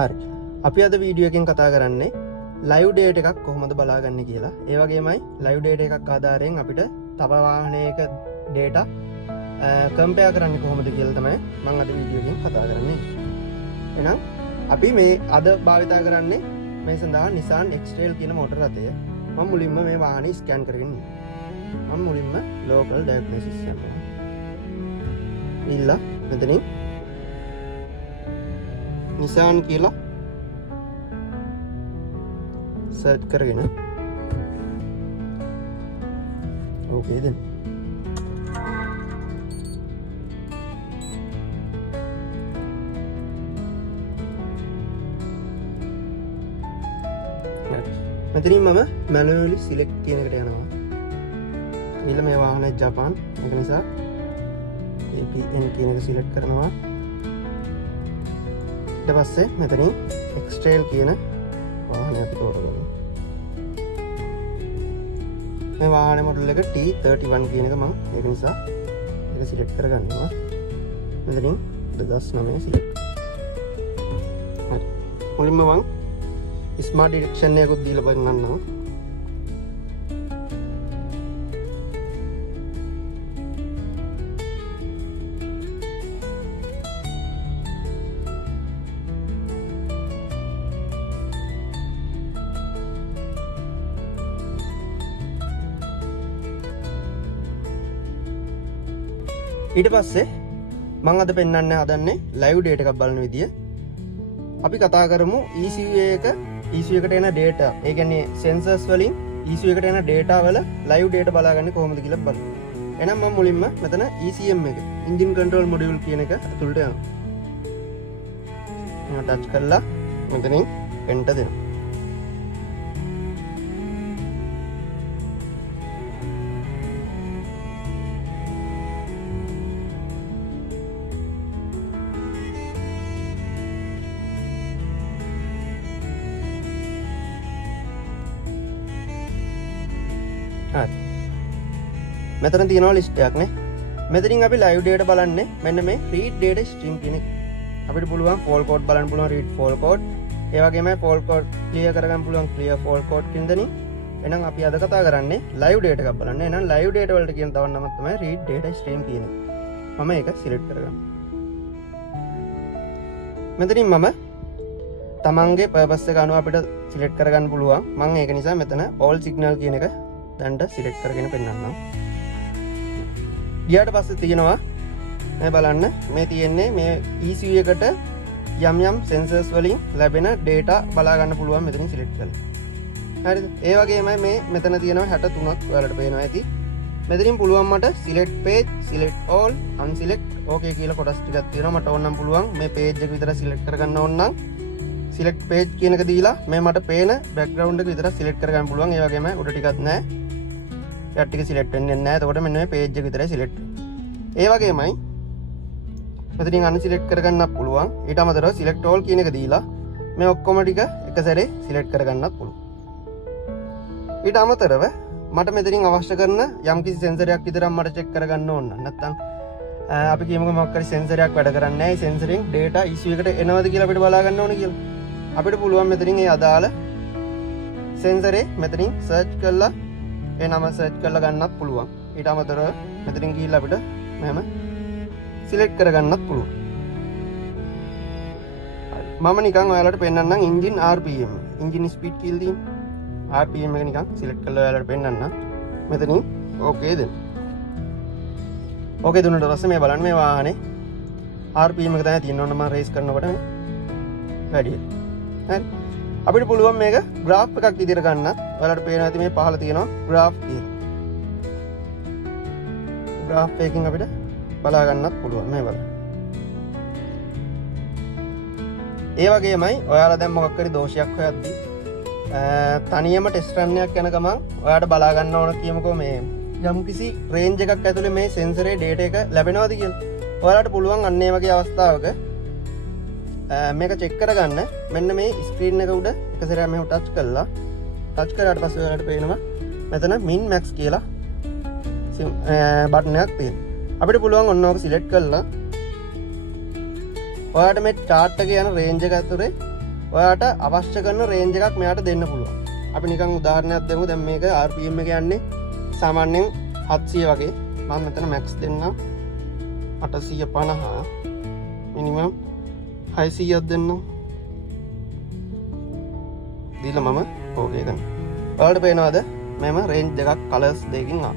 හරි. අපි අද වීඩියෝ එකෙන් කතා කරන්නේ live data එකක් කොහොමද බලාගන්නේ කියලා. ඒ වගේමයි live data එකක් ආධාරයෙන් අපිට තව වාහනයක data compare කරන්නේ කොහොමද කියලා තමයි මම අද වීඩියෝ එකෙන් කතා කරන්නේ. එහෙනම් අපි මේ අද භාවිතා කරන්නේ මේ සඳහා Nissan X-Trail කියන මෝටර රථය. මම මුලින්ම මේ වාහනේ ස්කෑන් කරගෙන ඉන්නවා. මම මුලින්ම local diagnosis කරනවා. ඊළඟ මෙතනින් Nissan කියලා search කරගෙන okay then මෙතනින් මම manually select කියන එකට යනවා. ඊළඟ මේ වාහනේ ජපාන් ඒක නිසා APN කියන එක select කරනවා. ඊට පස්සේ මෙතනින් X-Trail කියන වාහනේ අපි තෝරගමු. මේ වාහනේ මොඩල් එක T31 කියන එක මම ඒක නිසා ඒක select කරගන්නවා. මෙතනින් 2009 select. හරි. මුලින්ම මම ස්මාර්ට් ඩිරෙක්ෂන් එකකුත් දීලා බලන්නවා. ඊට පස්සේ මම අද පෙන්වන්න හදන්නේ live data එකක් බලන විදිය. අපි කතා කරමු ECU එකට එන data. ඒ කියන්නේ sensors වලින් ECU එකට එන data වල live data බලාගන්නේ කොහොමද කියලා බලමු. එහෙනම් මම මුලින්ම මෙතන ECM එක engine control module කියන එක ඇතුළට යනවා. මම ටච් කරලා මෙතනින් enter දෙනවා. මෙතන තියෙනවා ලිස්ට් එකක් නේ. මෙතනින් අපි live data බලන්නේ මෙන්න මේ read data stream කියන එක. අපිට පුළුවන් fault code බලන්න පුළුවන් read fault code. ඒ වගේම fault code clear කරගන්න පුළුවන් clear fault code කියන දණි. එහෙනම් අපි අද කතා කරන්නේ live data එකක් බලන්න. එහෙනම් live data වලට කියන තව නමක් තමයි read data stream කියන එක. මම ඒක select කරගන්නවා. මෙතනින් මම තමන්ගේ purpose එක අනුව අපිට select කරගන්න පුළුවන්. මම ඒක නිසා මෙතන all signal කියන එක දැන්ට select කරගෙන පෙන්නන්නම්. ඊට පස්සේ තියෙනවා මේ බලන්න මේ තියෙන්නේ මේ ECU එකට යම් යම් sensors වලින් ලැබෙන data බලා ගන්න පුළුවන් මෙතනින් select කරලා. හරිද? ඒ වගේමයි මේ මෙතන තියෙනවා 63ක් ඔයාලට පේනවා ඇති. මෙතනින් පුළුවන් මට select page, select all, unselect okay කියලා කොටස් ටිකක් තියෙනවා. මට ඕන නම් පුළුවන් මේ page එක විතර select කරගන්න ඕන නම් select page කියන එක දීලා මේ මට පේන background එක විතර select කරගන්න පුළුවන්. ඒ වගේම උඩ ටිකක් නැහැ. යට ටික select වෙන්නේ නැහැ. එතකොට මෙන්න මේ page එක විතරයි select වෙන්නේ. ඒ වගේමයි මෙතනින් unselect කරගන්නත් පුළුවන්. ඊට අමතරව select all කියන එක දීලා මේ ඔක්කොම ටික එක සැරේ select කරගන්නත් පුළුවන්. ඊට අමතරව මට මෙතනින් අවශ්‍ය කරන යම්කිසි sensor එකක් විතරක් මට check කරගන්න ඕන නම් නැත්නම් අපි කියමුකෝ මොකක් හරි sensor එකක් වැඩ කරන්නේ නැහැ. ඒ sensor එකෙන් data issue එකට එනවද කියලා අපිට බලා ගන්න ඕනේ කියලා. අපිට පුළුවන් මෙතනින් ඒ අදාළ sensor එක මෙතනින් search කරලා ඒ නම search කරලා ගන්නත් පුළුවන්. ඊට අමතරව මෙතනින් ගිහිල්ලා අපිට මෙහෙම select කරගන්නත් පුළුවන්. මම නිකන් ඔයාලට පෙන්නන්නම් engine RPM. engine speed කියලා තියෙන RPM එක නිකන් select කරලා ඔයාලට පෙන්නන්නම්. මෙතනින් okay දෙන්න. okay දුන්නාට පස්සේ මේ බලන්න මේ වාහනේ RPM එක තමයි තියෙන්නේ. ඔන්න මම race කරනකොට වැඩි. හරි. අපිට පුළුවන් මේක graph එකක් විදිහට ගන්න. ඔයාලට පේනවා ඇති මේ පහළ තියෙනවා graph කියලා. graph එකකින් අපිට බලා ගන්නත් පුළුවන් මේ බලන්න. ඒ වගේමයි ඔයාලා දැන් මොකක් හරි දෝෂයක් හොයද්දී තනියම ටෙස්ට් රන් එකක් යන ගමන් ඔයාලට බලා ගන්න ඕන කියමුකෝ මේ යම්කිසි රේන්ජ් එකක් ඇතුලේ මේ sensor එකේ data එක ලැබෙනවද කියලා. ඔයාලට පුළුවන් අන්න ඒ වගේ අවස්ථාවක මේක check කරගන්න මෙන්න මේ screen එක උඩ එක සැරයක් මෙහෙම touch කරලා touch කරාට පස්සේ ඔයාලට පේනවා මෙතන min max කියලා බටන් එකක් තියෙනවා. අපිට පුළුවන් ඔන්න ඕක සිලෙක්ට් කරලා ඔයාලට මේ chart එකේ යන range එක ඇතුලේ ඔයාට අවශ්‍ය කරන රේන්ජ් එකක් මෙයාට දෙන්න පුළුවන්. අපි නිකන් උදාහරණයක් දෙමු. දැන් මේක RPM එක යන්නේ සාමාන්‍යයෙන් 700 වගේ. මම මෙතන max දෙන්නම් 850 minimum 600ක් දෙන්නම්. දීලා මම ඕකේ කරනවා. ඔයාලට පේනවද? මෙම රේන්ජ් දෙකක් කලර්ස් දෙකකින් ආ.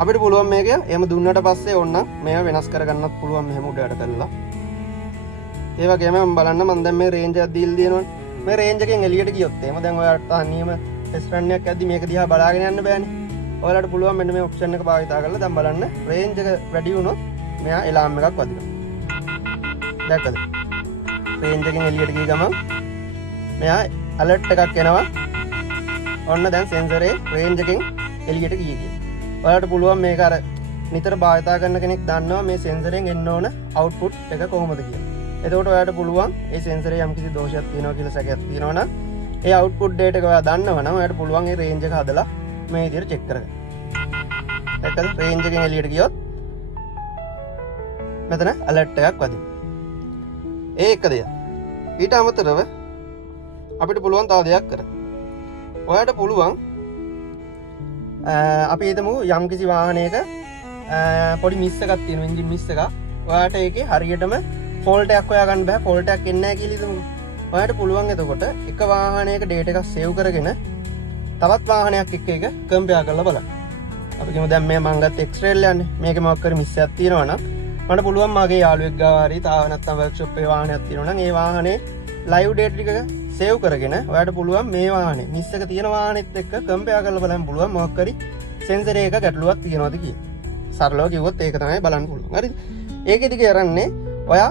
අපිට පුළුවන් මේක එහෙම දුන්නට පස්සේ ඕනනම් මේව වෙනස් කරගන්නත් පුළුවන් මෙහෙම උඩට කරලා. ඒ වගේම මම බලන්න මම දැන් මේ රේන්ජ් එකක් දීලා දෙනවනේ. මේ රේන්ජ් එකෙන් එළියට ගියොත් එහෙම දැන් ඔයාලට අනියම ටෙස්ට් රන් එකක් ඇද්දි මේක දිහා බලාගෙන යන්න බෑනේ. ඔයාලට පුළුවන් මෙන්න මේ ඔප්ෂන් එක භාවිතා කරලා දැන් බලන්න රේන්ජ් එක වැඩි වුණොත් මෙයා එලාම් එකක් වදිනවා. දැක්කද? රේන්ජ් එකෙන් එළියට ගිය ගමන් මෙයා alert එකක් එනවා. ඔන්න දැන් සෙන්සරේ රේන්ජ් එකෙන් එළියට ගියේ කියලා. ඔයාලට පුළුවන් මේක අර නිතර භාවිතා කරන කෙනෙක් දන්නවා මේ සෙන්සරෙන් එන්න ඕන අවුට්පුට් එක කොහොමද කියලා. එතකොට ඔයාලට පුළුවන් ඒ සෙන්සරේ යම්කිසි දෝෂයක් තියෙනවා කියලා සැකයක් තියෙනවා නම් ඒ අවුට්පුට් data එක ඔයා දන්නවනම් ඔයාලට පුළුවන් ඒ රේන්ජ් එක හදලා මේ විදිහට චෙක් කරගන්න. දැක්කද? රේන්ජ් එකෙන් එළියට ගියොත් මෙතන alert එකක් වදිනවා. ඒ එක දෙයක්. ඊට අමතරව අපිට පුළුවන් තව දෙයක් කරන්න. ඔයාලට පුළුවන් අපි හිතමු යම්කිසි වාහනයක පොඩි මිස් එකක් තියෙනවා, එන්ජින් මිස් එකක්. ඔයාලට ඒකේ හරියටම ෆෝල්ට් එකක් හොයාගන්න බෑ, ෆෝල්ට් එකක් එන්නේ නැහැ කියලා හිතමු. ඔයාලට පුළුවන් එතකොට එක වාහනයක data එකක් සේව් කරගෙන තවත් වාහනයක් එක්ක ඒක කම්පෙයාර් කරලා බලන්න. අපි කියමු දැන් මේ මම ගත්ත X-Trail යන්නේ. මේකේ මොකක් කර මිස් එකක් තියෙනවා නම් මට පුළුවන් මගේ යාළුවෙක් ගාව හරි තාම නැත්නම් වර්ක්ෂොප් එකේ වාහනයක් තියෙනවා නම් ඒ වාහනේ ලයිව් data ටික සේව් කරගෙන ඔයාලට පුළුවන් මේ වාහනේ මිස් එක තියෙන වාහනෙත් එක්ක කම්පෙයාර් කරලා බලන්න පුළුවන් මොකක් හරි සෙන්සර් එකක ගැටලුවක් තියෙනවද කියලා. සරලව කිව්වොත් ඒක තමයි බලන්න පුළුවන්. හරිද? ඒකෙදි කරන්නේ ඔයා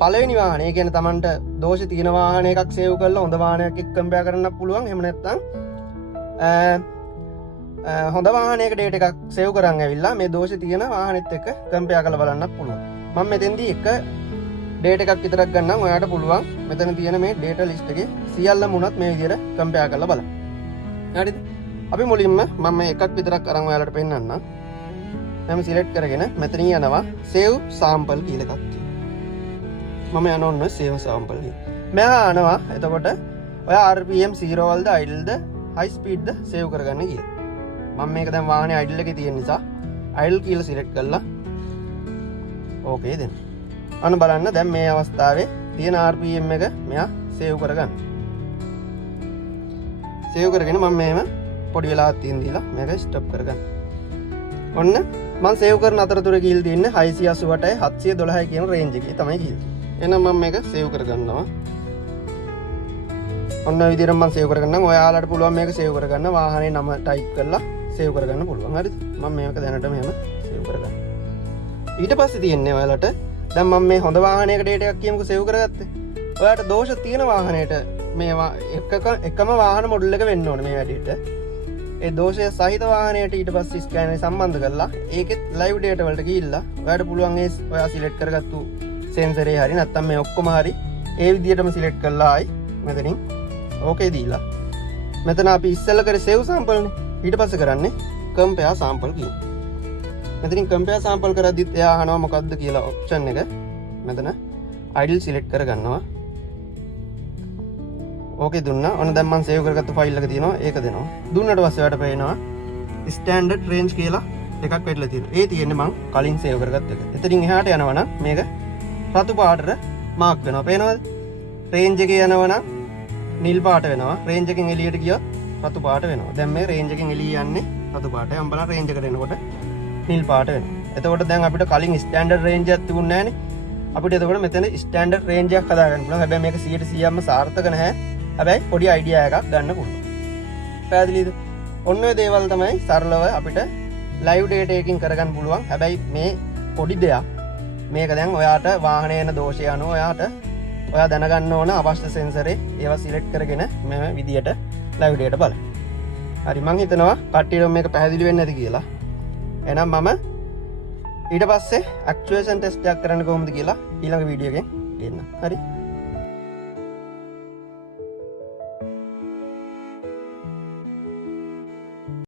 පළවෙනි වාහනේ, ඒ කියන්නේ Tamanට දෝෂ තියෙන වාහන එකක් සේව් කරලා හොඳ වාහනයක් එක්ක කම්පෙයාර් කරන්න පුළුවන්. එහෙම නැත්නම් හොඳ වාහනයක data එකක් සේව් කරන් ඇවිල්ලා මේ දෝෂ තියෙන වාහනෙත් එක්ක කම්පෙයාර් කරලා බලන්නත් පුළුවන්. මම මෙතෙන්දී එක data එකක් විතරක් ගන්නම්. ඔයාට පුළුවන් මෙතන තියෙන මේ data list එකේ සියල්ලම උනත් මේ විදිහට කම්පෙයාර් කරලා බලන්න. හරිද? අපි මුලින්ම මම මේ එකක් විතරක් අරන් ඔයාලට පෙන්නන්නම්. මම සිලෙක්ට් කරගෙන මෙතන යනවා save sample කියලා එකක් තියෙනවා. මම යන ඔන්න save sample කියලා. මෙහා යනවා. එතකොට ඔයා RPM 0 වලද idle ද high speed ද save කරගන්න කියලා. මම මේක දැන් වාහනේ idle එකේ තියෙන නිසා idle කියලා සිලෙක්ට් කරලා ඕකේ දෙන්න. අන්න බලන්න දැන් මේ අවස්ථාවේ තියෙන RPM එක මෙයා save කරගන්න. save කරගෙන මම මේව පොඩි වෙලාවක් තියෙන දීලා මේක ස්ටොප් කරගන්න. ඔන්න මම සේව් කරන අතරතුර ගිහින් තියෙන්නේ 688යි 712යි කියන රේන්ජ් එකේ තමයි ගිහින්. එහෙනම් මම මේක සේව් කරගන්නවා. ඔන්න ඔය විදිහට මම සේව් කරගන්නම්. ඔයාලට පුළුවන් මේක සේව් කරගන්න වාහනේ නම ටයිප් කරලා සේව් කරගන්න පුළුවන්. හරිද? මම මේක දැනට මෙහෙම සේව් කරගන්නවා. ඊට පස්සේ තියෙන්නේ ඔයාලට දැන් මම මේ හොඳ වාහනයක data එකක් කියමුකෝ සේව් කරගත්තේ. ඔයාලට දෝෂ තියෙන වාහනයට මේවා එකම වාහන මොඩල් එක වෙන්න ඕනේ මේ වැඩේට. ඒ දෝෂය සහිත වාහනයට ඊට පස්සේ ස්කෑනර් සම්බන්ධ කරලා ඒකෙත් ලයිව් data වලට ගිහිල්ලා ඔයාලට පුළුවන් ඒ ඔයා සිලෙක්ට් කරගත්තු සෙන්සරේ හරි නැත්නම් මේ ඔක්කොම හරි ඒ විදිහටම සිලෙක්ට් කරලා ආයි මෙතනින් ඕකේ දීලා මෙතන අපි ඉස්සෙල්ලා කරේ save sample නේ. ඊට පස්සේ කරන්නේ compare sample කියන. මෙතනින් compare sample කරද්දිත් එයා අහනවා මොකද්ද කියලා ඔප්ෂන් එක. මෙතන idle select කරගන්නවා. ඕකේ දුන්නා. ඔන්න දැන් මම සේව් කරගත්ත ෆයිල් එක තියෙනවා. ඒක දෙනවා. දුන්නට පස්සේ ඔයාලට පේනවා ස්ටෑන්ඩඩ් රේන්ජ් කියලා එකක් වෙట్లా තියෙනවා. ඒ තියෙන්නේ මම කලින් සේව් කරගත්ත එක. එතනින් එහාට යනවා නම් මේක රතු පාටට මාක් වෙනවා. පේනවද? රේන්ජ් එකේ යනවා නම් නිල් පාට වෙනවා. රේන්ජ් එකෙන් එළියට ගියොත් රතු පාට වෙනවා. දැන් මේ රේන්ජ් එකෙන් එළිය යන්නේ රතු පාටයි. අම්බලන් රේන්ජ් එකට එනකොට නිල් පාට වෙනවා. එතකොට දැන් අපිට කලින් ස්ටෑන්ඩඩ් රේන්ජ් එකක් තිබුණේ නැහනේ. අපිට එතකොට මෙතන ස්ටෑන්ඩඩ් රේන්ජ් එකක් හදාගන්න පුළුවන්. හැබැයි මේක 100%ක්ම සාර්ථක නැහැ. හැබැයි පොඩි අයිඩියා එකක් ගන්න පුළුවන්. පැහැදිලිද? ඔන්න ඔය දේවල් තමයි සරලව අපිට ලයිව් data එකකින් කරගන්න පුළුවන්. හැබැයි මේ පොඩි දෙයක් මේක දැන් ඔයාට වාහනේ යන දෝෂය අනුව ඔයා දැනගන්න ඕන අවශ්‍ය සෙන්සරේ ඒවා සිලෙක්ට් කරගෙන මේ විදියට ලයිව් data බලන්න. හරි මම හිතනවා කට්ටියට මේක පැහැදිලි වෙන්නේ නැති කියලා. එහෙනම් මම ඊට පස්සේ ඇක්චුේෂන් ටෙස්ට් එකක් කරන්න කොහොමද කියලා ඊළඟ වීඩියෝ එකෙන් දෙන්නම්. හරි